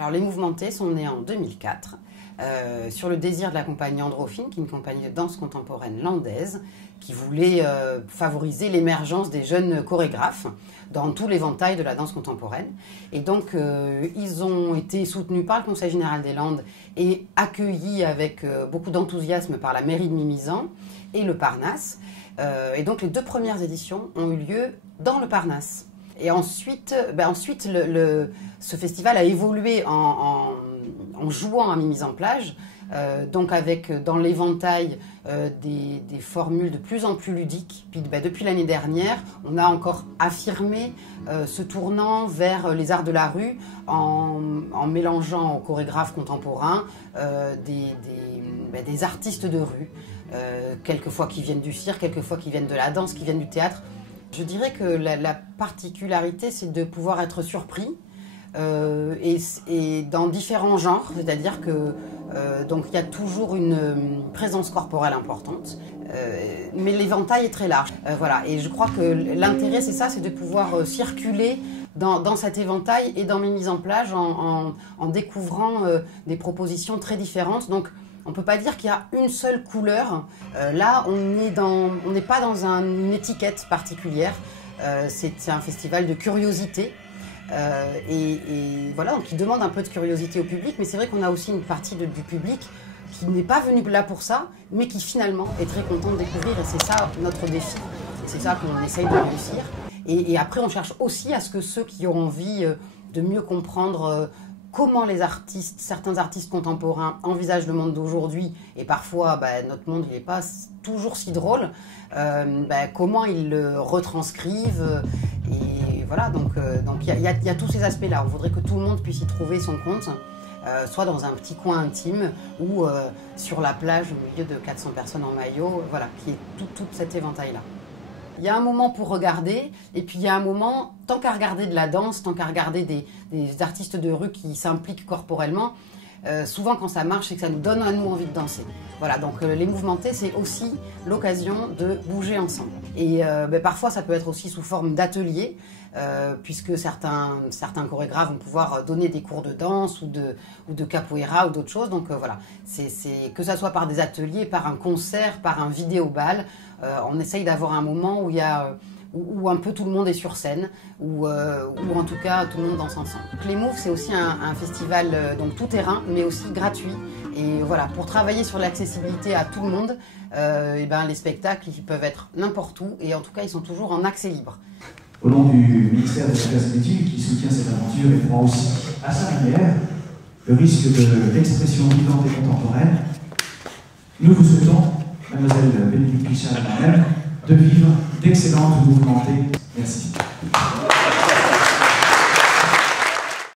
Alors, les Mouvementés sont nés en 2004 sur le désir de la compagnie Androphine, qui est une compagnie de danse contemporaine landaise, qui voulait favoriser l'émergence des jeunes chorégraphes dans tout l'éventail de la danse contemporaine. Et donc, ils ont été soutenus par le Conseil général des Landes et accueillis avec beaucoup d'enthousiasme par la mairie de Mimizan et le Parnasse. Et donc, les 2 premières éditions ont eu lieu dans le Parnasse. Et ensuite, ce festival a évolué en jouant à Mimizan-Plage, donc avec dans l'éventail des formules de plus en plus ludiques. Puis depuis l'année dernière, on a encore affirmé ce tournant vers les arts de la rue en mélangeant aux chorégraphes contemporains des artistes de rue, quelquefois qui viennent du cirque, quelquefois qui viennent de la danse, qui viennent du théâtre. Je dirais que la particularité, c'est de pouvoir être surpris et dans différents genres, c'est-à-dire que donc il y a toujours une présence corporelle importante, mais l'éventail est très large. Voilà, et je crois que l'intérêt, c'est ça, c'est de pouvoir circuler dans cet éventail et dans Mimizan-Plage en découvrant des propositions très différentes. Donc, on ne peut pas dire qu'il y a une seule couleur. Là, on n'est pas dans une étiquette particulière. C'est un festival de curiosité. Et voilà, donc il demande un peu de curiosité au public. Mais c'est vrai qu'on a aussi une partie du public qui n'est pas venu là pour ça, mais qui finalement est très content de découvrir. Et c'est ça notre défi. C'est ça qu'on essaye de réussir. Et après, on cherche aussi à ce que ceux qui ont envie de mieux comprendre comment certains artistes contemporains envisagent le monde d'aujourd'hui, et parfois notre monde il n'est pas toujours si drôle, comment ils le retranscrivent, et voilà, donc il y a tous ces aspects-là. On voudrait que tout le monde puisse y trouver son compte, soit dans un petit coin intime, ou sur la plage au milieu de 400 personnes en maillot, voilà, qui est tout cet éventail-là. Il y a un moment pour regarder, et puis il y a un moment, tant qu'à regarder de la danse, tant qu'à regarder des artistes de rue qui s'impliquent corporellement, souvent quand ça marche, c'est que ça nous donne à nous envie de danser. Voilà, donc les Mouvementés, c'est aussi l'occasion de bouger ensemble. Et parfois, ça peut être aussi sous forme d'ateliers, puisque certains chorégraphes vont pouvoir donner des cours de danse ou de capoeira ou d'autres choses. Donc voilà, que ça soit par des ateliers, par un concert, par un vidéo-bal, on essaye d'avoir un moment où un peu tout le monde est sur scène, ou en tout cas tout le monde danse ensemble. Donc, les Mouves, c'est aussi un festival donc tout terrain, mais aussi gratuit. Et voilà, pour travailler sur l'accessibilité à tout le monde, les spectacles ils peuvent être n'importe où, et en tout cas ils sont toujours en accès libre. Au nom du ministère des Affaires civiles qui soutient cette aventure et prend aussi à sa manière le risque de l'expression vivante et contemporaine, nous vous souhaitons, mademoiselle Bénédicte Pichard et moi-même, de vivre d'excellentes Mouvementées.